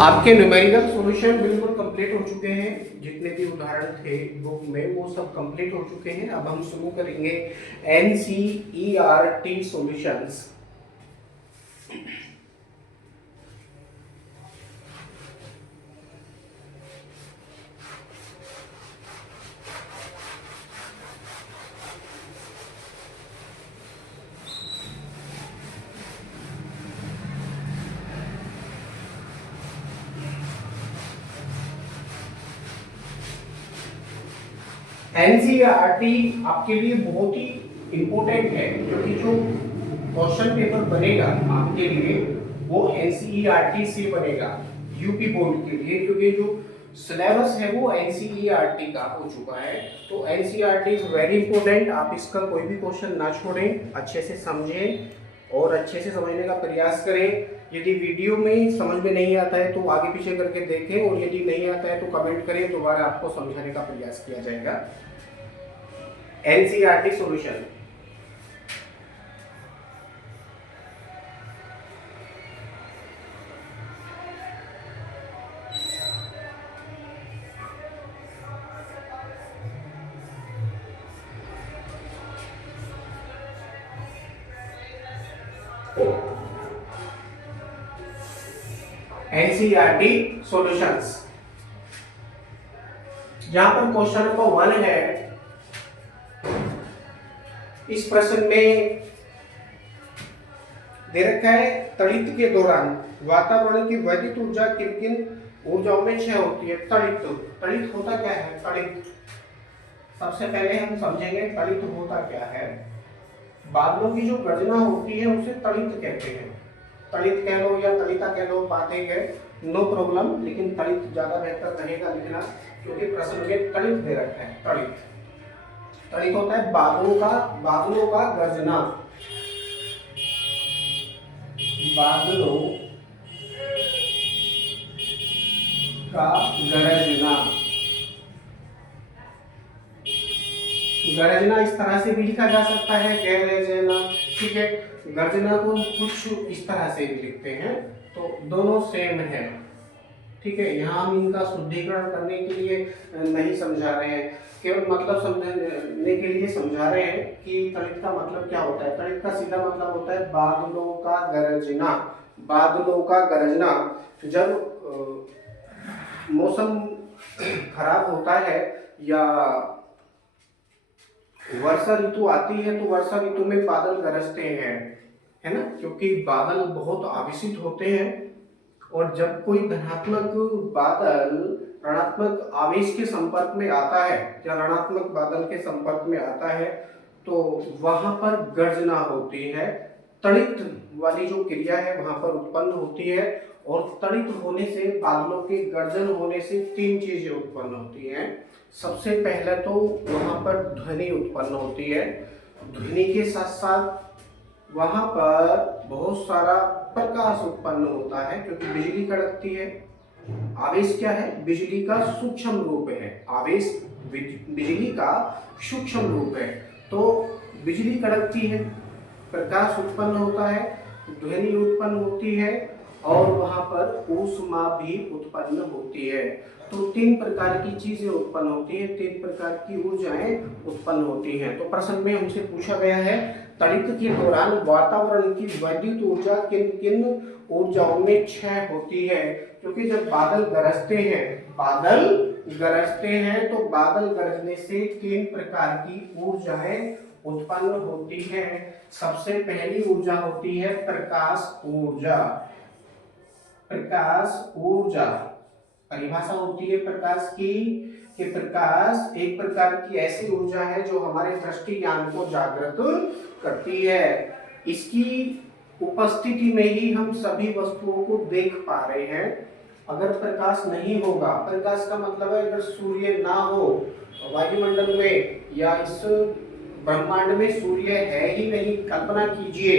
आपके numerical solution बिल्कुल complete हो चुके हैं। जितने भी उदाहरण थे बुक में वो सब कंप्लीट हो चुके हैं। अब हम शुरू करेंगे NCERT सॉल्यूशंस। NCERT आपके लिए बहुत ही इंपॉर्टेंट है, क्योंकि जो क्वेश्चन पेपर बनेगा आपके लिए वो NCERT से बनेगा यूपी बोर्ड के लिए, क्योंकि जो सिलेबस है वो NCERT का हो चुका है। तो NCERT इज वेरी इंपॉर्टेंट। आप इसका कोई भी क्वेश्चन ना छोड़ें, अच्छे से समझें और अच्छे से समझने का प्रयास करें। यदि वीडियो में समझ में नहीं आता है तो आगे पीछे करके देखें, और यदि नहीं आता है तो कमेंट करें, दोबारा आपको समझाने का प्रयास किया जाएगा। NCERT solution. NCERT solutions. जहां पर क्वेश्चन नंबर 1 है, इस प्रश्न में दे रखा है तड़ित के दौरान वातावरण की वैद्युत ऊर्जा किन किन ऊर्जाओं में क्षय होती है। तड़ित होता क्या है? तड़ित सबसे पहले हम समझेंगे तड़ित होता क्या है। बादलों की जो गर्जना होती है उसे तड़ित कहते हैं। तड़ित कह लो या तड़िता कह लो, बातें है, नो प्रॉब्लम, लेकिन तड़ित ज्यादा बेहतर रहेगा लिखना, क्योंकि प्रश्न में तड़ित दे रखा है। तड़ित होता है बादलों का गर्जना। बादलों का गरजना। गरजना इस तरह से भी लिखा जा सकता है, गरजना, ठीक है। गर्जना को कुछ इस तरह से भी लिखते हैं, तो दोनों सेम है, ठीक है। यहाँ हम इनका शुद्धिकरण करने के लिए नहीं समझा रहे हैं, केवल मतलब समझने के लिए समझा रहे हैं कि तड़ित का मतलब क्या होता है। तड़ित का सीधा मतलब होता है बादलों का गरजना। बादलों का गरजना। जब मौसम खराब होता है या वर्षा ऋतु आती है तो वर्षा ऋतु में बादल गरजते हैं, है ना, क्योंकि बादल बहुत आवेशित होते हैं। और जब कोई धनात्मक बादल ऋणात्मक आवेश के संपर्क में आता है या ऋणात्मक बादल के संपर्क में आता है तो वहां पर गर्जना होती है। तड़ित वाली जो क्रिया है वहां पर उत्पन्न होती है। और तड़ित होने से, बादलों के गर्जन होने से 3 चीजें उत्पन्न होती हैं। सबसे पहले तो वहां पर ध्वनि उत्पन्न होती है। ध्वनि के साथ साथ वहां पर बहुत सारा प्रकाश उत्पन्न होता है, क्योंकि बिजली कड़कती है। आवेश क्या है? बिजली का सूक्ष्म रूप है। आवेश बिजली का सूक्ष्म रूप है। तो बिजली कड़कती है, प्रकाश उत्पन्न होता है, ध्वनि उत्पन्न होती है, और वहां पर ऊष्मा भी उत्पन्न होती है। तो 3 प्रकार की चीजें उत्पन्न होती हैं, 3 प्रकार की ऊर्जाएं उत्पन्न होती हैं। तो प्रश्न में हमसे पूछा गया है तड़ित के दौरान वातावरण की वैद्युत ऊर्जा किन किन ऊर्जाओं में क्षय होती है। क्योंकि जब बादल गरजते हैं तो बादल गरजने से 3 प्रकार की ऊर्जाएं उत्पन्न होती है। सबसे पहली ऊर्जा होती है प्रकाश ऊर्जा। प्रकाश ऊर्जा परिभाषा होती है प्रकाश की, कि प्रकाश एक प्रकार की ऐसी ऊर्जा है जो हमारे दृष्टि ज्ञान को जागृत करती है। इसकी उपस्थिति में ही हम सभी वस्तुओं को देख पा रहे हैं। अगर प्रकाश नहीं होगा, प्रकाश का मतलब है अगर सूर्य ना हो वायुमंडल में या इस ब्रह्मांड में, सूर्य है ही नहीं, कल्पना कीजिए,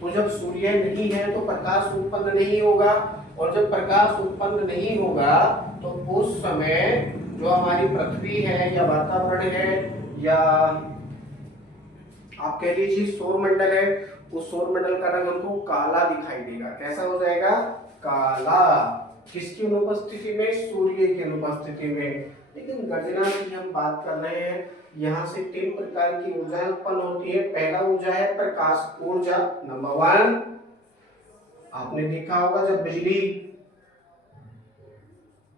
तो जब सूर्य नहीं है तो प्रकाश उत्पन्न नहीं होगा। और जब प्रकाश उत्पन्न नहीं होगा तो उस समय जो हमारी पृथ्वी है या वातावरण है या आप कह लीजिए सौर मंडल है, उस सौर मंडल का रंग हमको काला दिखाई देगा। कैसा हो जाएगा? काला। किसकी अनुपस्थिति में? सूर्य की अनुपस्थिति में। लेकिन गर्जना की हम बात कर रहे हैं, यहाँ से 3 प्रकार की ऊर्जा उत्पन्न होती है। पहला ऊर्जा है प्रकाश ऊर्जा, नंबर 1। आपने देखा होगा जब बिजली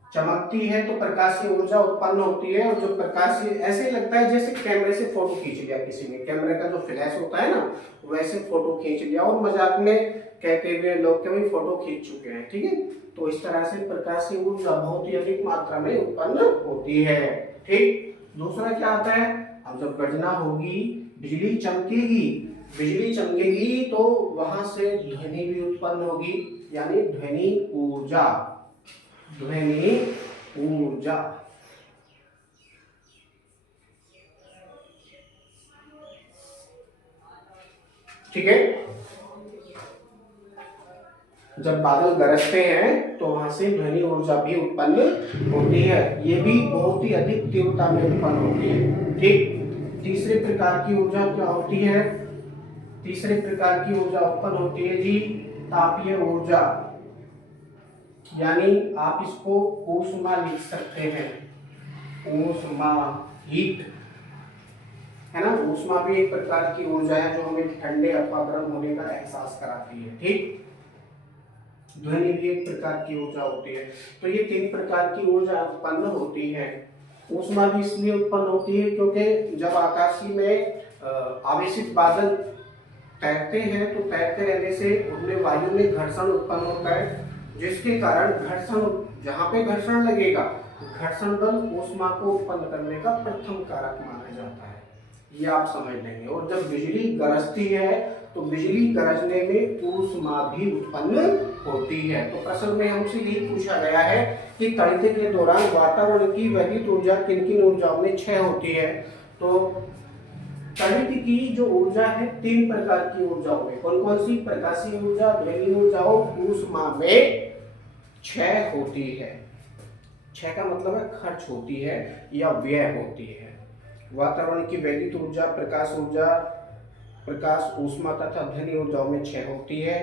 चमकती है तो प्रकाशीय ऊर्जा उत्पन्न होती है, और जो प्रकाशीय ऐसे लगता है जैसे कैमरे से फोटो खींच लिया किसी ने, कैमरे का जो फ्लैश होता है ना वैसे फोटो खींच लिया, और मजाक में कहते हुए लोग के भाई फोटो खींच चुके हैं, ठीक है। तो इस तरह से प्रकाशीय ऊर्जा बहुत ही अधिक मात्रा में उत्पन्न होती है, ठीक। दूसरा क्या आता है? अब जब गर्जना होगी, बिजली चमकेगी तो वहां से ध्वनि भी उत्पन्न होगी, यानी ध्वनि ऊर्जा। ठीक है। जब बादल गरजते हैं तो वहां से ध्वनि ऊर्जा भी उत्पन्न होती है, ये भी बहुत ही अधिक तीव्रता में उत्पन्न होती है, ठीक। तीसरे प्रकार की ऊर्जा क्या होती है? तीसरे प्रकार की ऊर्जा उत्पन्न होती है जी तापीय ऊर्जा, यानी आप इसको ऊष्मा लिख सकते हैं, ऊष्मा, हीट, है ना। ऊष्मा भी एक प्रकार की ऊर्जा है जो हमें ठंडे अथवा गर्म होने का एहसास कराती है, ठीक। ध्वनि भी एक प्रकार की ऊर्जा होती है। तो ये 3 प्रकार की ऊर्जा उत्पन्न होती है। ऊष्मा भी इसलिए उत्पन्न होती है क्योंकि जब आकाशीय में आवेशित बादल तैरते हैं तो तैरते रहने से उनमें वायु में घर्षण उत्पन्न होता है, जिसके कारण घर्षण, जहां पे घर्षण लगेगा घर्षण बल ऊष्मा को उत्पन्न करने का प्रथम कारक माना जाता है, ये आप समझ लेंगे। और जब बिजली गरजती है तो बिजली गरजने में ऊष्मा भी उत्पन्न होती है। तो प्रश्न में हमसे यही पूछा गया है कि तड़के के दौरान वातावरण की वैद्युत ऊर्जा किन किन ऊर्जाओं में क्षय होती है? तो तड़ित की जो ऊर्जा है 3 प्रकार की ऊर्जाओं में, कौन कौन सी? प्रकाशीय ऊर्जा, ध्वनि ऊर्जा और ऊष्मा में क्षय होती है। क्षय का मतलब है खर्च होती है या व्यय होती है। वातावरण की वैद्युत ऊर्जा, प्रकाश, ऊष्मा तथा ध्वनि ऊर्जाओं में क्षय होती है।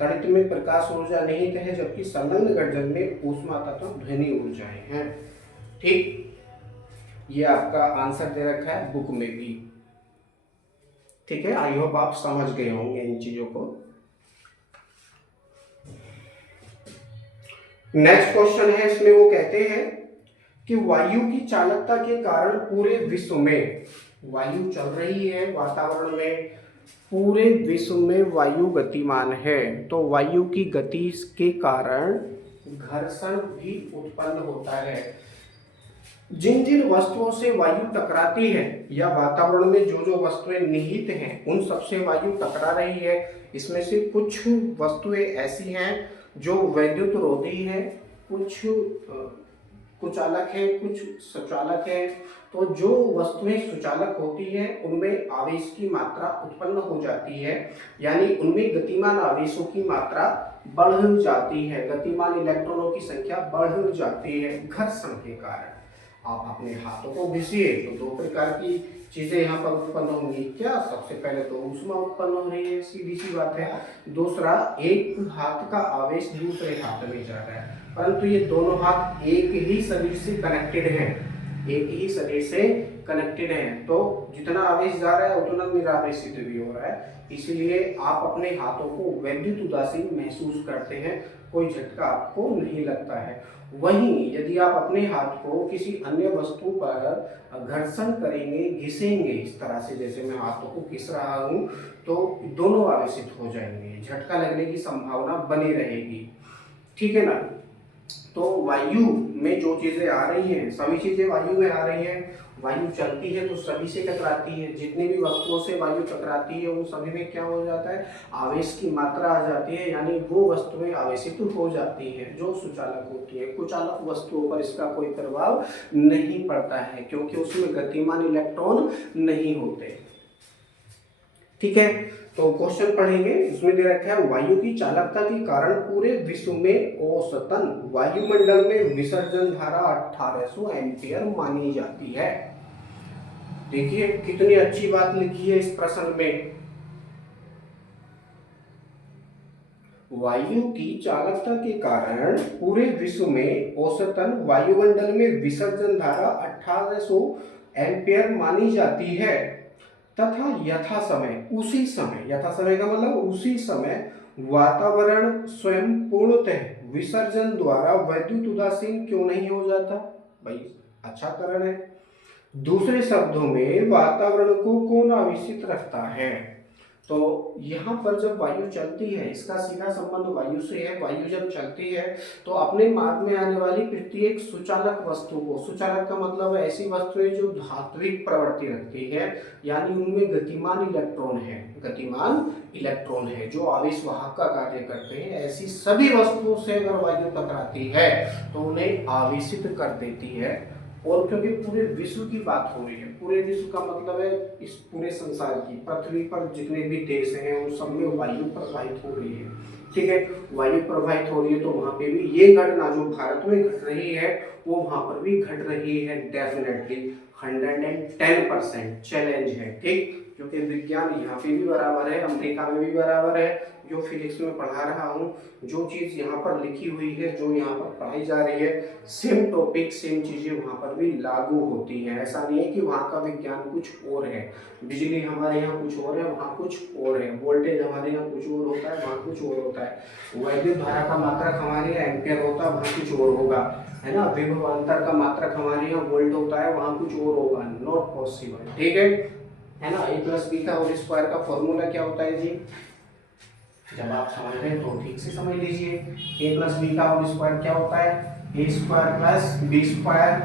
तड़ित में प्रकाश ऊर्जा निहित है, जबकि संलग्न गर्जन में ऊष्मा तथा ध्वनि ऊर्जाएं हैं, ठीक। ये आपका आंसर दे रखा है बुक में भी, ठीक है। आई होप आप समझ गए होंगे इन चीजों को। नेक्स्ट क्वेश्चन है, इसमें वो कहते हैं कि वायु की चालकता के कारण पूरे विश्व में, वायु चल रही है वातावरण में, पूरे विश्व में वायु गतिमान है, तो वायु की गति के कारण घर्षण भी उत्पन्न होता है। जिन जिन वस्तुओं से वायु टकराती है या वातावरण में जो जो वस्तुएं निहित हैं उन सबसे वायु टकरा रही है। इसमें से कुछ वस्तुएं ऐसी हैं जो वैद्युत रोधी है, कुछ कुचालक है, कुछ सुचालक है। तो जो वस्तुएं सुचालक होती है उनमें आवेश की मात्रा उत्पन्न हो जाती है, यानी उनमें गतिमान आवेशों की मात्रा बढ़ जाती है, गतिमान इलेक्ट्रॉनों की संख्या बढ़ जाती है घर्षण के कारण। आप अपने हाथों को घिसिए तो 2 प्रकार की चीजें यहाँ पर उत्पन्न होंगी। क्या? सबसे पहले तो ऊष्मा उत्पन्न हो रही है, सीधी सी बात है। दूसरा, एक हाथ का आवेश दूसरे हाथ में जा रहा है, परंतु ये दोनों हाथ एक ही शरीर से कनेक्टेड हैं, एक ही शरीर से कनेक्टेड हैं, तो जितना आवेश जा रहा है उतना निरावेशित भी हो रहा है। इसलिए आप अपने हाथों को वैद्युत उदासीन महसूस करते हैं, कोई झटका आपको नहीं लगता है। वहीं यदि आप अपने हाथ को किसी अन्य वस्तु पर घर्षण करेंगे, घिसेंगे, इस तरह से जैसे मैं हाथों को घिस रहा हूं, तो दोनों आवेशित हो जाएंगे, झटका लगने की संभावना बनी रहेगी, ठीक है ना। तो वायु में जो चीजें आ रही हैं, सभी चीजें वायु में आ रही हैं। वायु चलती है तो सभी से टकराती है, जितनी भी वस्तुओं से वायु टकराती है उन सभी में क्या हो जाता है? आवेश की मात्रा आ जाती है, यानी वो वस्तुएं आवेशित हो जाती हैं जो सुचालक होती है। कुचालक वस्तुओं पर इसका कोई प्रभाव नहीं पड़ता है क्योंकि उसमें गतिमान इलेक्ट्रॉन नहीं होते, ठीक है। तो क्वेश्चन पढ़ेंगे, इसमें दे रखा है वायु की चालकता के कारण पूरे विश्व में औसतन वायुमंडल में विसर्जन धारा 1800 एम्पियर मानी जाती है। देखिए कितनी अच्छी बात लिखी है इस प्रश्न में। वायु की चालकता के कारण पूरे विश्व में औसतन वायुमंडल में विसर्जन धारा 1800 एम्पियर मानी जाती है तथा यथा समय उसी समय, यथा समय का मतलब उसी समय, वातावरण स्वयं पूर्णतः विसर्जन द्वारा वैद्युत उदासीन क्यों नहीं हो जाता? भाई अच्छा कारण है। दूसरे शब्दों में वातावरण को कौन आवेशित रखता है? तो यहाँ पर जब वायु चलती है, इसका सीधा संबंध वायु से है। वायु जब चलती है तो अपने मार्ग में आने वाली प्रत्येक सुचालक वस्तु को, सुचालक का मतलब है ऐसी वस्तुएं जो धात्विक प्रवृत्ति रखती है, यानी उनमें गतिमान इलेक्ट्रॉन है, गतिमान इलेक्ट्रॉन है जो आवेश वाहक का कार्य करते हैं, ऐसी सभी वस्तुओं से अगर वायु टकराती है तो उन्हें आवेशित कर देती है। और क्योंकि पूरे विश्व की बात हो रही है, पूरे विश्व का मतलब है इस पूरे संसार की, पृथ्वी पर जितने भी देश हैं उन सब में वायु प्रवाहित हो रही है, ठीक है। वायु प्रवाहित हो रही है तो वहां पे भी ये घटना जो भारत में घट रही है वो वहां पर भी घट रही है। डेफिनेटली 110% चैलेंज है, ठीक। क्योंकि विज्ञान यहाँ पे भी बराबर है, अमेरिका में भी बराबर है। जो फिजिक्स में पढ़ा रहा हूँ, जो चीज यहाँ पर लिखी हुई है, जो यहाँ पर पढ़ाई जा रही है, सेम टॉपिक सेम चीजें वहाँ पर भी लागू होती हैं। ऐसा नहीं है कि वहाँ का विज्ञान कुछ और है, बिजली हमारे यहाँ कुछ और है, वहाँ कुछ और है, वोल्टेज हमारे यहाँ कुछ और होता है, वहाँ कुछ और होता है, वैद्युत धारा का मात्रक हमारे यहाँ एम्पियर होता है, वहाँ कुछ और होगा, है ना। विभव अंतर का मात्रक हमारे यहाँ वोल्ट होता है, वहाँ कुछ और होगा। नॉट पॉसिबल, ठीक है ना। ए प्लस बी का होल स्क्वायर का फॉर्मूला क्या होता है जी? जब आप समझ रहे हैं तो ठीक से समझ लीजिए। ए प्लस बी का होल स्क्वायर क्या होता है? A square plus B square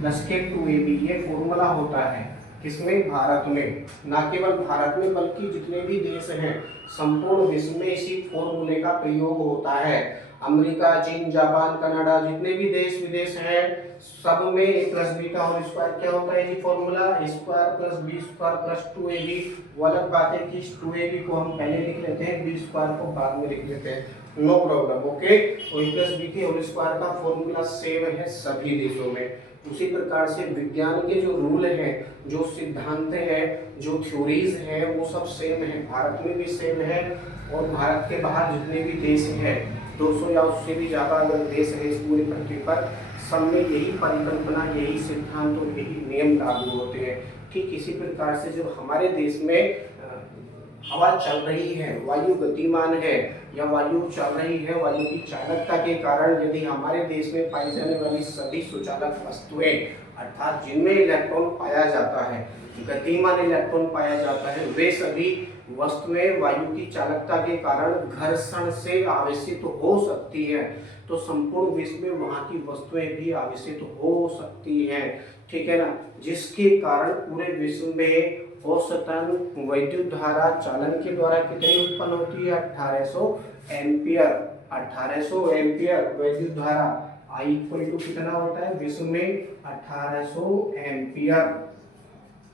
plus के 2ab, ये फॉर्मूला होता है किसमें? भारत में। ना केवल भारत में बल्कि जितने भी देश हैं संपूर्ण विश्व में इसी फॉर्मूले का प्रयोग होता है। अमेरिका, चीन, जापान, कनाडा, जितने भी देश विदेश हैं सब में ए प्लस बी का होल स्क्वायर क्या होता है जी? Formula A square plus B square plus 2ab। वो अलग बात है कि 2ab को हम पहले लिख लेते हैं, बी स्क्वायर को बाद में लिख लेते हैं, नो प्रॉब्लम, ओके। तो ए प्लस बी के होल स्क्वायर का फॉर्मूला सेम है सभी देशों में। उसी प्रकार से विज्ञान के जो रूल हैं, जो सिद्धांत है, जो थ्योरीज है, वो सब सेम है, भारत में भी सेम है और भारत के बाहर जितने भी देश हैं 200 या उससे भी ज़्यादा अगर देश है इस पूरी पृथ्वी पर, सब में यही परिकल्पना, यही सिद्धांत और यही नियम लागू होते हैं। ठीक इसी प्रकार से जब हमारे देश में हवा चल रही है, वायु गतिमान है या वायु चल रही है, वायु की चालकता के कारण यदि हमारे देश में पाई जाने वाली सभी सुचालक वस्तुएं अर्थात जिनमें इलेक्ट्रॉन पाया जाता है, गतिमान इलेक्ट्रॉन पाया जाता है, वे सभी वस्तुएं वायु की चालकता के कारण घर्षण से आवेशित हो सकती है, तो संपूर्ण विश्व में वहां की वस्तुएं भी आवेशित हो सकती हैं, ठीक है ना। जिसके कारण पूरे विश्व में औसतन वैद्युत धारा चालन के द्वारा कितनी उत्पन्न होती है? 1800 एम्पियर। 1800 एम्पियर वैद्युत धारा आई इक्वल टू कितना होता है विश्व में? 1800 एम्पियर।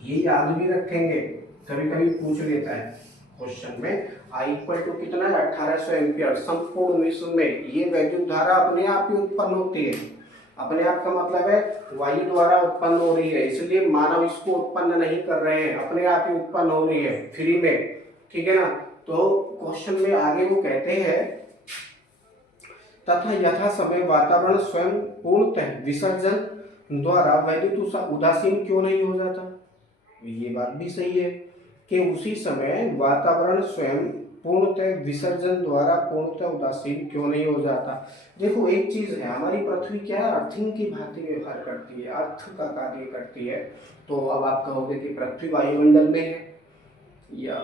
ये याद भी रखेंगे, कभी कभी पूछ लेता है क्वेश्चन में। आई इक्वल टू कितना है? 1800 एम्पियर। संपूर्ण विश्व में ये वैद्युत धारा अपने आप ही उत्पन्न होती है। अपने आप का मतलब है वायु द्वारा उत्पन्न हो रही है, इसलिए मानव इसको उत्पन्न नहीं कर रहे हैं, अपने आप ही उत्पन्न हो रही है फ्री में, ठीक है ना। तो क्वेश्चन में आगे वो कहते हैं तथा यथा समय वातावरण स्वयं पूर्णतः विसर्जन द्वारा वैद्युत उदासीन क्यों नहीं हो जाता? ये बात भी सही है कि उसी समय वातावरण स्वयं पूर्णतः विसर्जन द्वारा पूर्णतः उदासीन क्यों नहीं हो जाता। देखो एक चीज है, हमारी पृथ्वी क्या है? अर्थिंग की भांति व्यवहार करती है, अर्थ का कार्य करती है। तो अब आप कहोगे कि पृथ्वी वायुमंडल में है या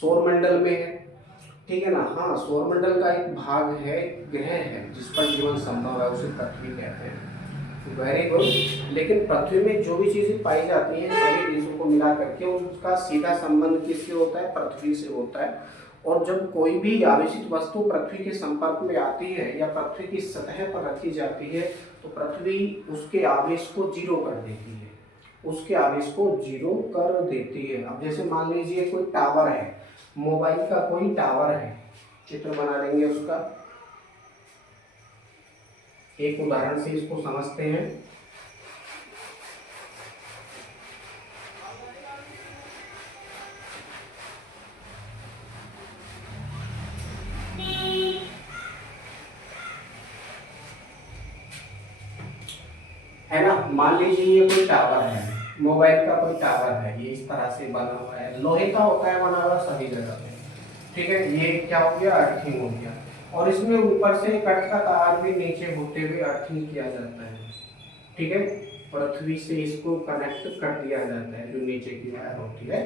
सौरमंडल में है, ठीक है ना। हाँ, सौरमंडल का एक भाग है, ग्रह है जिस पर जीवन संभव है, उसे पृथ्वी कहते हैं। Very good. लेकिन पृथ्वी में जो भी चीजें पाई जाती हैं सभी देशों को मिला करके उसका सीधा संबंध किससे होता है? पृथ्वी से होता है। और जब कोई भी आवेशित वस्तु पृथ्वी के संपर्क में आती है या पृथ्वी की सतह पर रखी जाती है तो पृथ्वी उसके आवेश को जीरो कर देती है, उसके आवेश को जीरो कर देती है। अब जैसे मान लीजिए कोई टावर है, मोबाइल का कोई टावर है, चित्र बना लेंगे उसका, एक उदाहरण से इसको समझते हैं। मान लीजिए ये कोई टावर है, मोबाइल का कोई टावर है, ये इस तरह से बना हुआ है, लोहे का होता है बना हुआ सभी जगह पे, ठीक है। ये क्या हो गया, अर्थिंग हो गया। और इसमें ऊपर से कट का तार भी नीचे होते हुए अर्थिंग किया जाता है, ठीक है। पृथ्वी से इसको कनेक्ट कर दिया जाता है, जो नीचे की वायर होती है,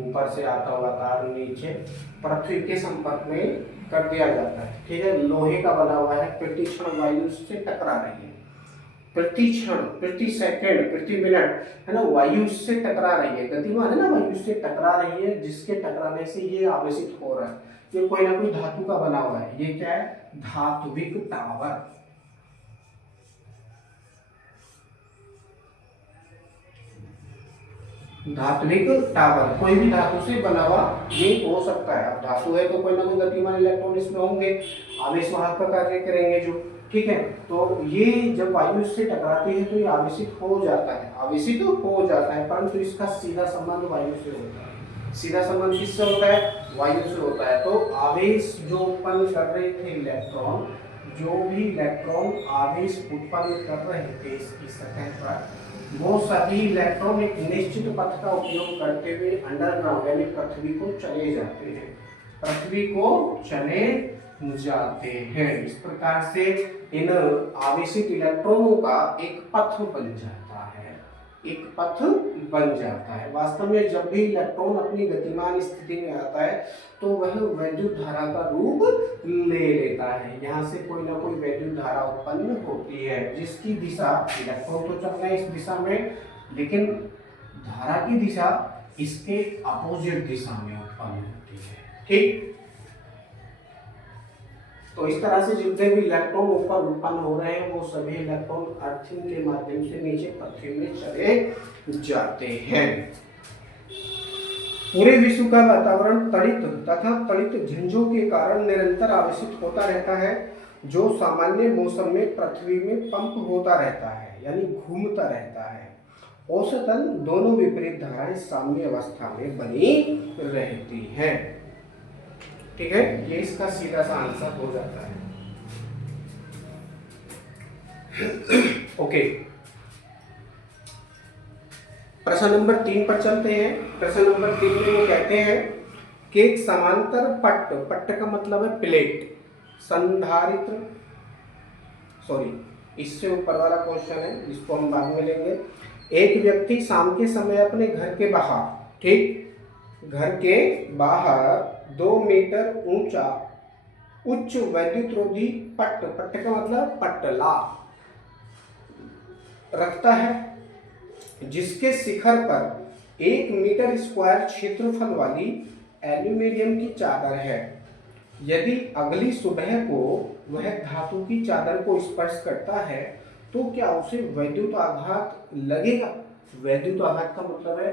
ऊपर से आता हुआ तार नीचे पृथ्वी के संपर्क में कर दिया जाता है, ठीक है। लोहे का बना हुआ है, प्रति क्षण वायु से टकरा रही है, प्रति क्षण, प्रति सेकंड, प्रति मिनट, है ना, वायु से टकरा रही है, गतिमान है ना, वायु से टकरा रही है, जिसके टकराने से ये आवेशित हो रहा है। ये कोई ना कोई धातु का बना हुआ है, ये क्या है, धात्विक टावर। धात्विक टावर कोई भी धातु से बना हुआ ये हो सकता है। अब धातु है तो कोई ना कोई गतिमान इलेक्ट्रॉन इसमें होंगे, आवेश वाहक का कार्य करेंगे जो, ठीक है। तो ये जब वायु से टकराती है तो ये आवेशित हो जाता है, आवेशित हो जाता है, परंतु इसका सीधा संबंध वायु से होता है। सीधा संबंध किससे होता है, वायु से होता है। तो आवेश जो उत्पन्न कर रहे थे इलेक्ट्रॉन, जो भी इलेक्ट्रॉन आवेश उत्पन्न कर रहे थे इसकी सतह पर, वो सभी इलेक्ट्रॉन एक निश्चित पथ का उपयोग करते हुए अंडरग्राउंड यानी पृथ्वी को चले जाते हैं, पृथ्वी को चले जाते हैं। इस प्रकार से इन आवेशित इलेक्ट्रॉनों का एक पथ बन जाता है, एक पथ बन जाता है। वास्तव में जब भी इलेक्ट्रॉन अपनी गतिमान स्थिति में आता है तो वह वैद्युत धारा का रूप ले लेता है। यहाँ से कोई ना कोई वैद्युत धारा उत्पन्न होती है, जिसकी दिशा, इलेक्ट्रॉन तो चल रहे हैं इस दिशा में, लेकिन धारा की दिशा इसके अपोजिट दिशा में उत्पन्न होती है, ठीक। तो इस तरह से जितने भी इलेक्ट्रॉन ऊपर उत्पन्न हो रहे हैं वो सभी इलेक्ट्रॉन अर्थिंग के माध्यम से नीचे पृथ्वी में चले जाते हैं। पूरे विश्व का वातावरण तड़ित तथा तड़ित झंझों के कारण निरंतर आवेशित होता रहता है, जो सामान्य मौसम में पृथ्वी में पंप होता रहता है, यानी घूमता रहता है। औसतन दोनों विपरीत धाराएं साम्य अवस्था में बनी रहती हैं, ठीक है। ये इसका सीधा सा आंसर हो जाता है। ओके, प्रश्न नंबर 3 पर चलते हैं। प्रश्न नंबर 3 में वो कहते हैं कि एक समांतर पट्ट, पट्ट का मतलब है प्लेट, संधारित्र, सॉरी इससे ऊपर वाला क्वेश्चन है जिसको हम बाद में लेंगे। एक व्यक्ति शाम के समय अपने घर के बाहर, ठीक, घर के बाहर 2 मीटर ऊंचा उच्च वैद्युत रोधी पट्ट, पट्ट का मतलब पटला, रखता है, जिसके शिखर पर 1 मीटर स्क्वायर क्षेत्रफल वाली एल्यूमीनियम की चादर है। यदि अगली सुबह को वह धातु की चादर को स्पर्श करता है तो क्या उसे वैद्युत आघात लगेगा? वैद्युत आघात का मतलब है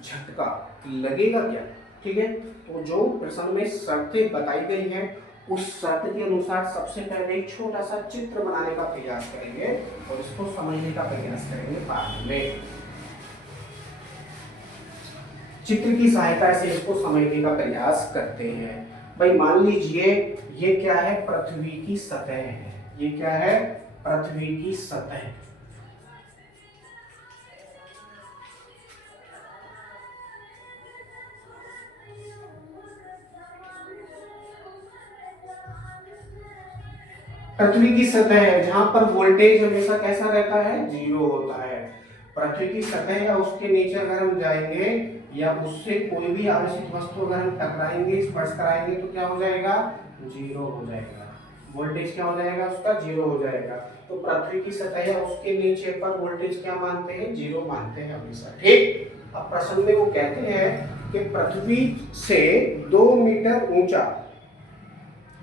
झटका, लगेगा क्या, ठीक है। तो जो प्रश्न में शर्तें बताई गई हैं उस शर्त के अनुसार सबसे पहले एक छोटा सा चित्र बनाने का प्रयास करेंगे और इसको समझने का प्रयास करेंगे बाद में। चित्र की सहायता से इसको समझने का प्रयास करते हैं। भाई मान लीजिए ये क्या है, पृथ्वी की सतह है, ये क्या है, पृथ्वी की सतह। पृथ्वी की सतह है जहां पर वोल्टेज हमेशा कैसा रहता है, 0 होता है। पृथ्वी की सतह या उसके नीचे अगर हम जाएंगे या उससे कोई भी आवेशित वस्तु अगर हम टकराएंगे, स्पर्श कराएंगे तो क्या हो जाएगा, 0 हो जाएगा। वोल्टेज क्या हो जाएगा, उसका 0 हो जाएगा। तो पृथ्वी की सतह या उसके नीचे पर वोल्टेज क्या मानते हैं, 0 मानते हैं हमेशा, ठीक। अब प्रश्न में वो कहते हैं कि पृथ्वी से 2 मीटर ऊंचा,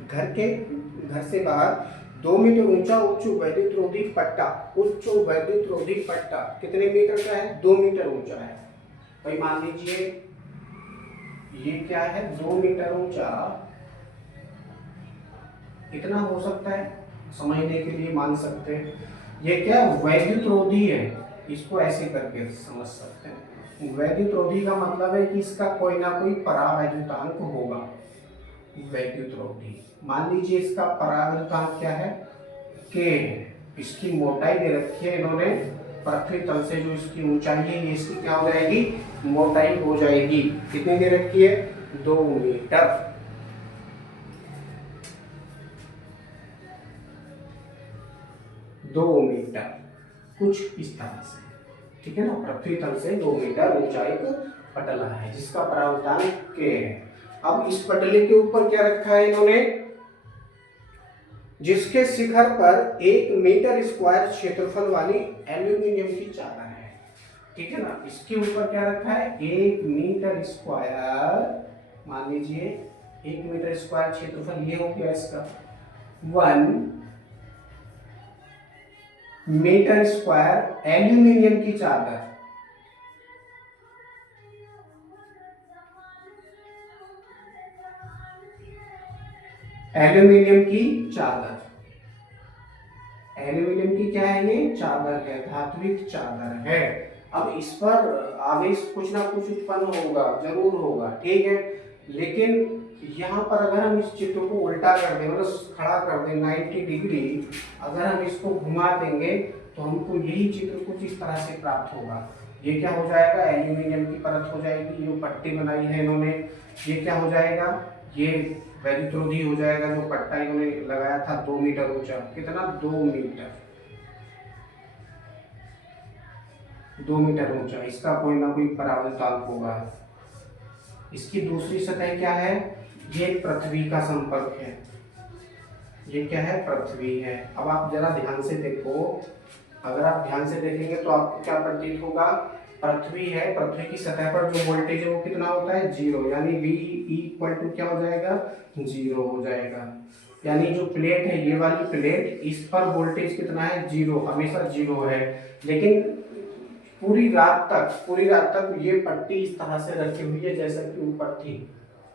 घर से बाहर 2 मीटर ऊंचा उच्च वैद्युत रोधी पट्टा, उच्च वैद्युत रोधी पट्टा कितने मीटर का है, 2 मीटर ऊंचा है। भाई मान लीजिए ये क्या है, 2 मीटर ऊंचा, इतना हो सकता है, समझने के लिए मान सकते हैं। ये क्या वैद्युत रोधी है, इसको ऐसे करके समझ सकते हैं। वैद्युत रोधी का मतलब है कि इसका कोई ना कोई परावैद्युतांक होगा। वैद्युत रोधी, मान लीजिए इसका परावैद्युतांक क्या है, K है, इसकी मोटाई दे रखी है इन्होंने, पृथ्वी तल से जो इसकी ऊंचाई है ये इसकी क्या हो जाएगी, मोटाई हो जाएगी। कितनी दे रखी है, 2 मीटर। 2 मीटर कुछ इस तरह से, ठीक है ना। पृथ्वी तल से 2 मीटर ऊंचा एक पटला है जिसका परावर्तनांक k है। अब इस पटले के ऊपर क्या रखा है इन्होंने, जिसके शिखर पर 1 मीटर स्क्वायर क्षेत्रफल वाली एल्यूमिनियम की चादर है, ठीक है ना। इसके ऊपर क्या रखा है, 1 मीटर स्क्वायर, मान लीजिए 1 मीटर स्क्वायर क्षेत्रफल ये हो गया इसका, 1 मीटर स्क्वायर एल्यूमिनियम की चादर, एल्यूमिनियम की चादर, एल्यूमिनियम की क्या है, ये चादर है, धात्विक चादर है। अब इस पर आवेश कुछ ना कुछ उत्पन्न होगा, जरूर होगा, ठीक है। लेकिन यहाँ पर अगर हम इस चित्र को उल्टा कर दें, मतलब खड़ा कर दें 90 डिग्री, अगर हम इसको घुमा देंगे तो हमको यही चित्र कुछ इस तरह से प्राप्त होगा। ये क्या हो जाएगा, एल्यूमिनियम की परत हो जाएगी, जो पट्टी बनाई है इन्होंने। ये क्या हो जाएगा, ये वैद्युतरोधी हो जाएगा, जो पट्टा इन्होंने लगाया था 2 मीटर ऊंचा, कितना, 2 मीटर, 2 मीटर ऊंचा, इसका कोई ना कोई परावर्तनांक होगा। इसकी दूसरी सतह क्या है, ये पृथ्वी का संपर्क है, ये क्या है, पृथ्वी है। अब आप जरा ध्यान से देखो, अगर आप ध्यान से देखेंगे तो आपको क्या प्रतीत होगा, पृथ्वी है, पृथ्वी की सतह पर जो वोल्टेज है वो कितना होता है, 0, यानी V इक्वल टू क्या हो जाएगा, 0 हो जाएगा। यानी जो प्लेट है, ये वाली प्लेट, इस पर वोल्टेज कितना है, 0, हमेशा 0 है। लेकिन पूरी रात तक ये पट्टी इस तरह से रखी हुई है जैसा कि ऊपर थी,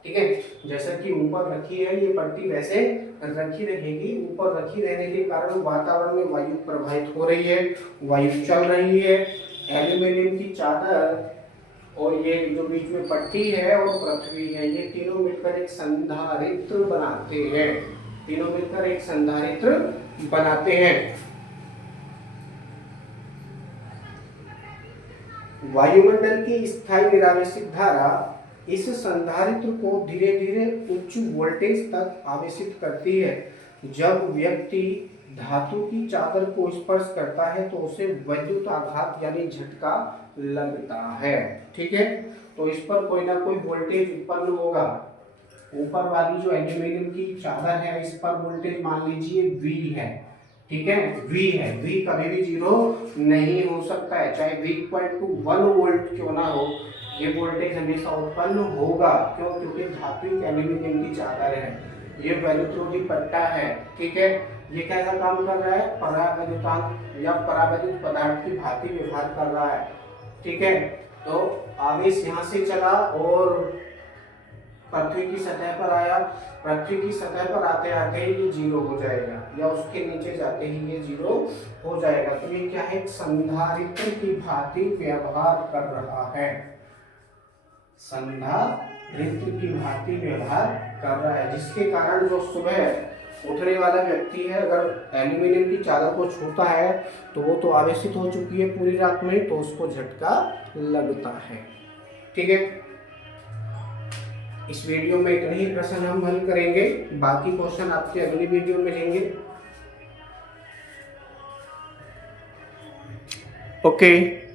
ठीक है। जैसा कि ऊपर रखी है ये पट्टी वैसे रखी रहेगी। ऊपर रखी रहने के कारण वातावरण में वायु प्रवाहित हो रही है, वायु चल रही है। एल्यूमिनियम की चादर और ये जो बीच में पट्टी है और पृथ्वी है, ये तीनों मिलकर एक संधारित्र बनाते हैं, तीनों मिलकर एक संधारित्र बनाते हैं। वायुमंडल की स्थायी निरावेशित धारा इस संधारित्र को धीरे धीरे उच्च वोल्टेज तक आवेशित करती है। जब व्यक्ति धातु की चादर को स्पर्श करता है तो उसे विद्युत आघात यानी झटका लगता है, ठीक है। तो इस पर कोई ना कोई वोल्टेज उत्पन्न होगा। ऊपर वाली जो एल्यूमिनियम की चादर है इस पर वोल्टेज मान लीजिए V है, ठीक है, V है। V कभी भी 0 नहीं हो सकता है, चाहे V इक्वल टू 1 वोल्ट क्यों ना हो, ये वोल्टेज हमेशा उत्पन्न होगा। क्यों, क्योंकि धात्विक एल्यूमिनियम की चादर है, ये वैद्युतरोधी पट्टा है, ठीक है। ये कैसा काम कर रहा है, परावैद्युतांक या परावैद्युत पदार्थ की भांति व्यवहार कर रहा है, ठीक है। तो आवेश यहाँ से चला और पृथ्वी की सतह पर आया, पृथ्वी की सतह पर आते आते ही ये 0 हो जाएगा, या उसके नीचे जाते ही ये 0 हो जाएगा। तो ये क्या है, संधारित्र की भांति व्यवहार कर रहा है, संधारित्र की भांति व्यवहार कर रहा है, जिसके कारण जो सुबह उठने वाला व्यक्ति है अगर एल्यूमिनियम की चादर को छूता है तो वो तो आवेशित हो चुकी है पूरी रात में, तो उसको झटका लगता है, ठीक है। इस वीडियो में इतने ही प्रश्न हम हल करेंगे, बाकी क्वेश्चन आपके अगली वीडियो में लेंगे। ओके।